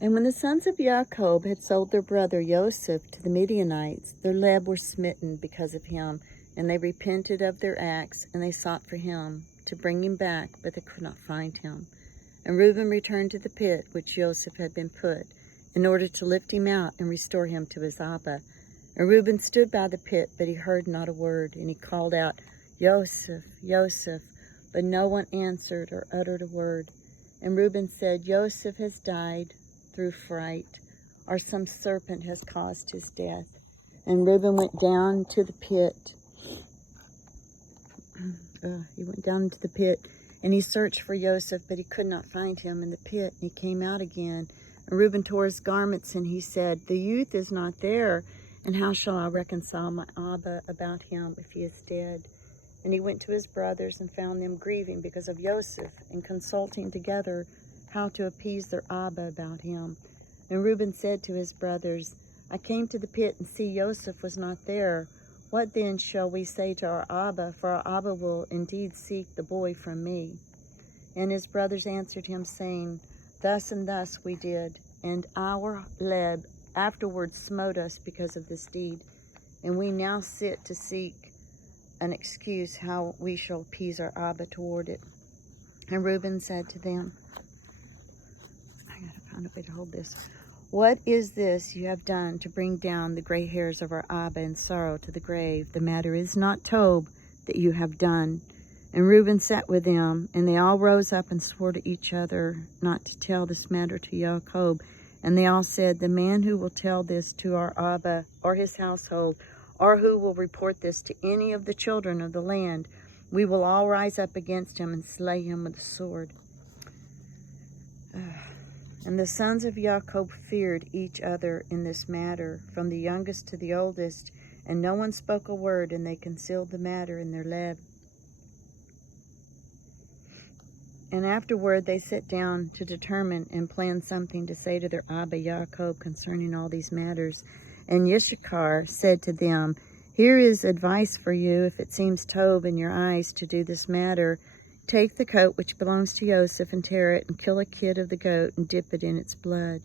And when the sons of Jacob had sold their brother Yoseph to the Midianites, their leb were smitten because of him, and they repented of their acts, and they sought for him to bring him back, but they could not find him. And Reuben returned to the pit which Yoseph had been put, in order to lift him out and restore him to his Abba. And Reuben stood by the pit, but he heard not a word, and he called out, Yoseph, Yoseph, but no one answered or uttered a word. And Reuben said, Yoseph has died through fright, or some serpent has caused his death. And Reuben went down to the pit. He went down into the pit, and he searched for Yoseph, but he could not find him in the pit. And he came out again. And Reuben tore his garments, and he said, the youth is not there, and how shall I reconcile my Abba about him if he is dead? And he went to his brothers and found them grieving because of Yoseph, and consulting together how to appease their Abba about him. And Reuben said to his brothers, I came to the pit, and see, Yoseph was not there. What then shall we say to our Abba? For our Abba will indeed seek the boy from me. And his brothers answered him, saying, Thus and thus we did, and our leb afterwards smote us because of this deed. And we now sit to seek an excuse how we shall appease our Abba toward it. And Reuben said to them, I gotta find a way to hold this. What is this you have done to bring down the gray hairs of our Abba in sorrow to the grave? The matter is not told that you have done. And Reuben sat with them, and they all rose up and swore to each other not to tell this matter to Jacob. And they all said, the man who will tell this to our Abba or his household, or who will report this to any of the children of the land, we will all rise up against him and slay him with the sword. And the sons of Jacob feared each other in this matter, from the youngest to the oldest, and no one spoke a word, and they concealed the matter in their leb. And afterward they sat down to determine and plan something to say to their Abba Jacob concerning all these matters. And Yashar said to them, Here is advice for you, if it seems tov in your eyes to do this matter. Take the coat which belongs to Yoseph and tear it, and kill a kid of the goat and dip it in its blood.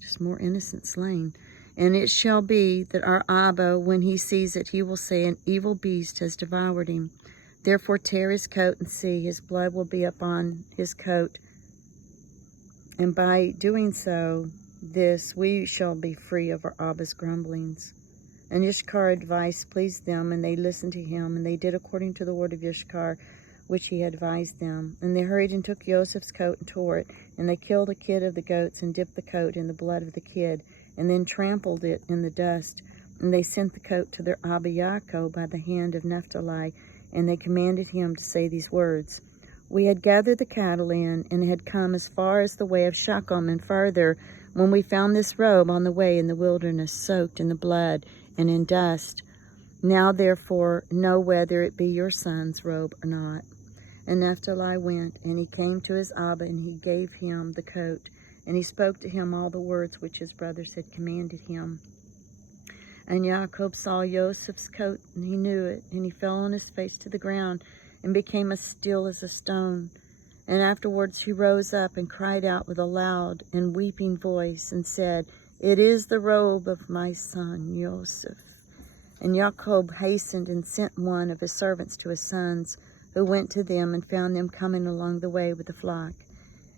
Just more innocent slain. And it shall be that our Abba, when he sees it, he will say, An evil beast has devoured him. Therefore tear his coat and see, his blood will be upon his coat. And by doing so, this we shall be free of our Abba's grumblings. And Yashkar's advice pleased them, and they listened to him, and they did according to the word of Yashar, which he advised them. And they hurried and took Joseph's coat and tore it, and they killed a kid of the goats and dipped the coat in the blood of the kid, and then trampled it in the dust. And they sent the coat to their Abba Yaakov by the hand of Naphtali, and they commanded him to say these words. We had gathered the cattle in, and had come as far as the way of Shechem and further, when we found this robe on the way in the wilderness, soaked in the blood and in dust. Now therefore know whether it be your son's robe or not. And Naphtali went, and he came to his Abba, and he gave him the coat, and he spoke to him all the words which his brothers had commanded him. And Jacob saw Joseph's coat, and he knew it, and he fell on his face to the ground, and became as still as a stone. And afterwards he rose up and cried out with a loud and weeping voice, and said, It is the robe of my son Yoseph. And Jacob hastened and sent one of his servants to his sons, who went to them and found them coming along the way with the flock.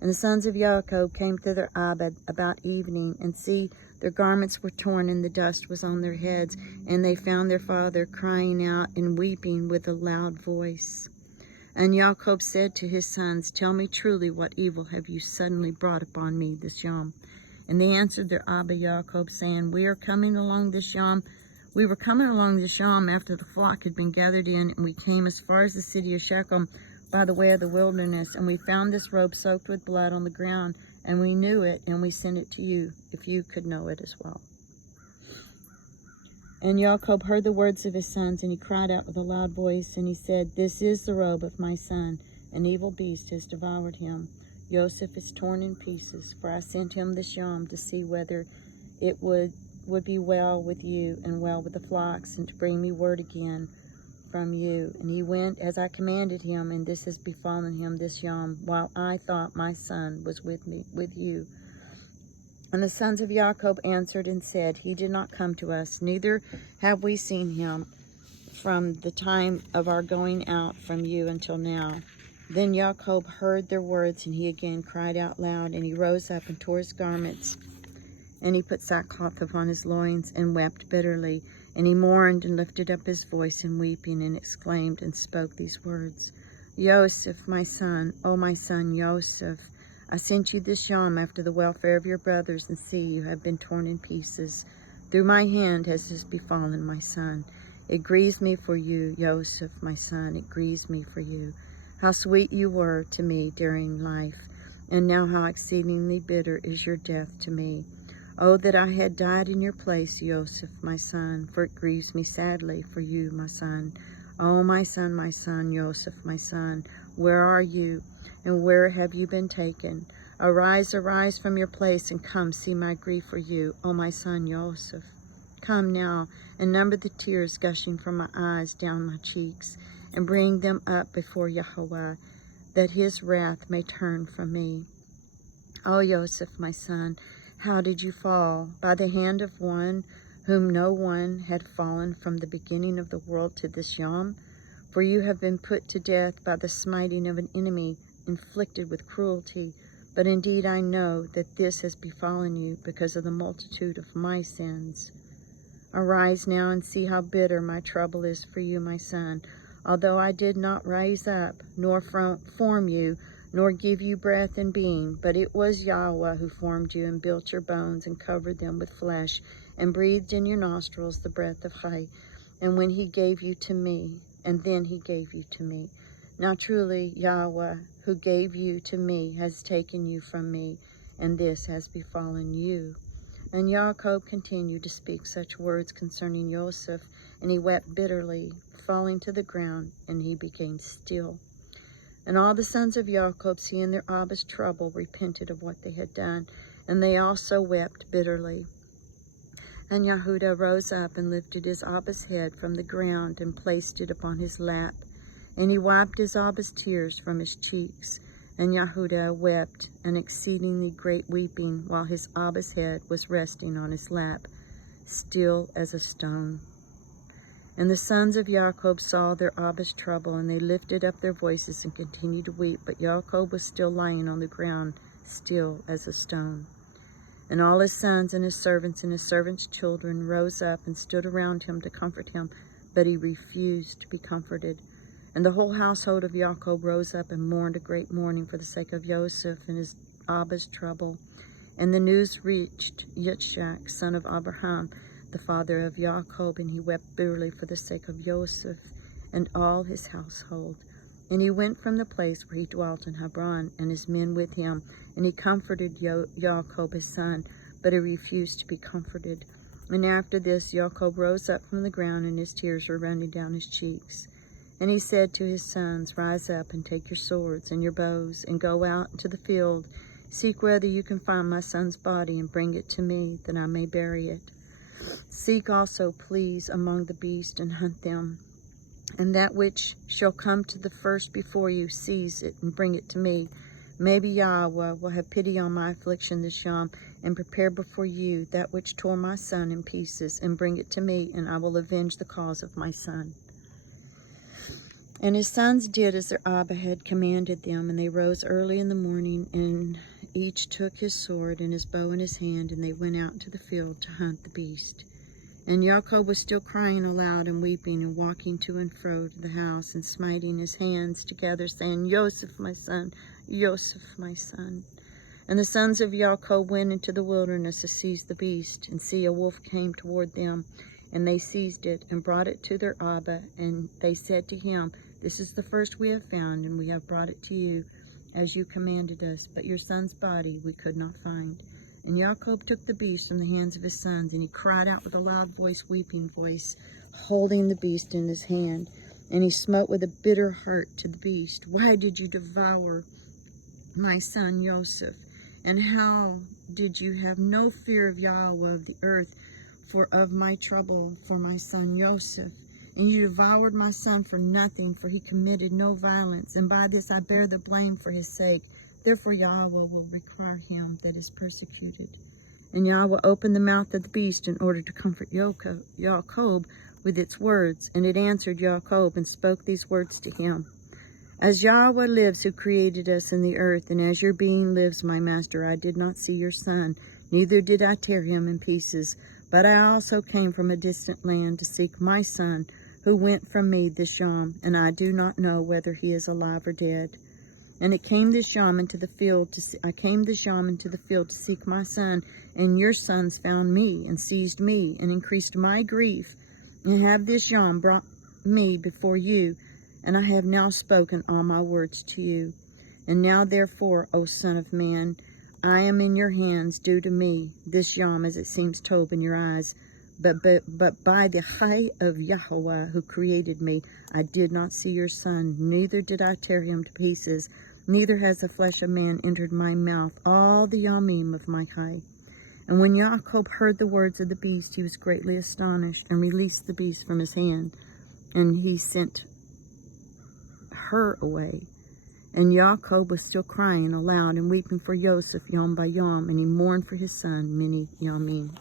And the sons of Jacob came to their Abba about evening, and see, their garments were torn, and the dust was on their heads, and they found their father crying out and weeping with a loud voice. And Jacob said to his sons, Tell me truly, what evil have you suddenly brought upon me this yom? And they answered their Abba Jacob, saying, We were coming along this yom after the flock had been gathered in, and we came as far as the city of Shechem by the way of the wilderness, and we found this robe soaked with blood on the ground, and we knew it, and we sent it to you, if you could know it as well. And Jacob heard the words of his sons, and he cried out with a loud voice, and he said, This is the robe of my son. An evil beast has devoured him. Yoseph is torn in pieces, for I sent him this yom to see whether it would be well with you and well with the flocks, and to bring me word again from you. And he went as I commanded him, and this has befallen him this yom, while I thought my son was with you. And the sons of Jacob answered and said, He did not come to us, neither have we seen him from the time of our going out from you until now. Then Jacob heard their words, and he again cried out loud, and he rose up and tore his garments, and he put sackcloth upon his loins, and wept bitterly. And he mourned, and lifted up his voice in weeping, and exclaimed, and spoke these words, Yoseph, my son, O my son Yoseph, I sent you this yom after the welfare of your brothers, and see, you have been torn in pieces. Through my hand has this befallen, my son. It grieves me for you, Yoseph, my son, it grieves me for you. How sweet you were to me during life, and now how exceedingly bitter is your death to me. Oh, that I had died in your place, Yoseph, my son, for it grieves me sadly for you, my son. Oh, my son, Yoseph, my son, where are you, and where have you been taken? Arise, arise from your place, and come see my grief for you, O my son Yoseph. Come now, and number the tears gushing from my eyes down my cheeks, and bring them up before Yahweh, that his wrath may turn from me. O Yoseph, my son, how did you fall? By the hand of one whom no one had fallen from the beginning of the world to this yom? For you have been put to death by the smiting of an enemy, inflicted with cruelty. But indeed I know that this has befallen you because of the multitude of my sins. Arise now and see how bitter my trouble is for you, my son. Although I did not rise up, nor form you, nor give you breath and being, but it was Yahweh who formed you and built your bones and covered them with flesh, and breathed in your nostrils the breath of life. And when he gave you to me, and then he gave you to me. Now truly Yahweh, who gave you to me, has taken you from me, and this has befallen you. And Jacob continued to speak such words concerning Yoseph, and he wept bitterly, falling to the ground, and he became still. And all the sons of Jacob, seeing their Abba's trouble, repented of what they had done, and they also wept bitterly. And Yehudah rose up and lifted his Abba's head from the ground and placed it upon his lap. And he wiped his Abba's tears from his cheeks. And Yehudah wept an exceedingly great weeping, while his Abba's head was resting on his lap, still as a stone. And the sons of Jacob saw their Abba's trouble, and they lifted up their voices and continued to weep. But Jacob was still lying on the ground, still as a stone. And all his sons and his servants' children rose up and stood around him to comfort him, but he refused to be comforted. And the whole household of Jacob rose up and mourned a great mourning for the sake of Yoseph and his Abba's trouble. And the news reached Yashar, son of Abraham, the father of Jacob, and he wept bitterly for the sake of Yoseph and all his household. And he went from the place where he dwelt in Hebron, and his men with him, and he comforted Jacob his son, but he refused to be comforted. And after this Jacob rose up from the ground, and his tears were running down his cheeks. And he said to his sons, Rise up and take your swords and your bows, and go out into the field. Seek whether you can find my son's body, and bring it to me, that I may bury it. Seek also, please, among the beasts, and hunt them. And that which shall come to the first before you, seize it, and bring it to me. Maybe Yahweh will have pity on my affliction this yom, and prepare before you that which tore my son in pieces, and bring it to me, and I will avenge the cause of my son. And his sons did as their Abba had commanded them, and they rose early in the morning, and each took his sword and his bow in his hand, and they went out into the field to hunt the beast. And Jacob was still crying aloud and weeping, and walking to and fro to the house, and smiting his hands together, saying, Yoseph, my son, Yoseph, my son. And the sons of Jacob went into the wilderness to seize the beast, and see, a wolf came toward them, and they seized it, and brought it to their Abba, and they said to him, This is the first we have found, and we have brought it to you, as you commanded us, but your son's body we could not find. And Jacob took the beast from the hands of his sons, and he cried out with a loud voice, weeping voice, holding the beast in his hand. And he smote with a bitter heart to the beast, Why did you devour my son Yoseph? And how did you have no fear of Yahweh of the earth, for of my trouble for my son Yoseph? And you devoured my son for nothing, for he committed no violence, and by this I bear the blame for his sake. Therefore Yahweh will require him that is persecuted. And Yahweh opened the mouth of the beast in order to comfort Yaakov with its words. And it answered Yaakov and spoke these words to him. As Yahweh lives who created us in the earth, and as your being lives, my master, I did not see your son, neither did I tear him in pieces. But I also came from a distant land to seek my son, who went from me this yom, and I do not know whether he is alive or dead. And I came this yom into the field to seek my son, and your sons found me, and seized me, and increased my grief, and have this yom brought me before you, and I have now spoken all my words to you. And now therefore, O Son of Man, I am in your hands, do to me this yom as it seems tov in your eyes. But by the Chai of Yahweh who created me, I did not see your son, neither did I tear him to pieces, neither has the flesh of man entered my mouth, all the yamim of my Chai. And when Yaakov heard the words of the beast, he was greatly astonished, and released the beast from his hand, and he sent her away. And Yaakov was still crying aloud and weeping for Yoseph yom by yom, and he mourned for his son many yamim.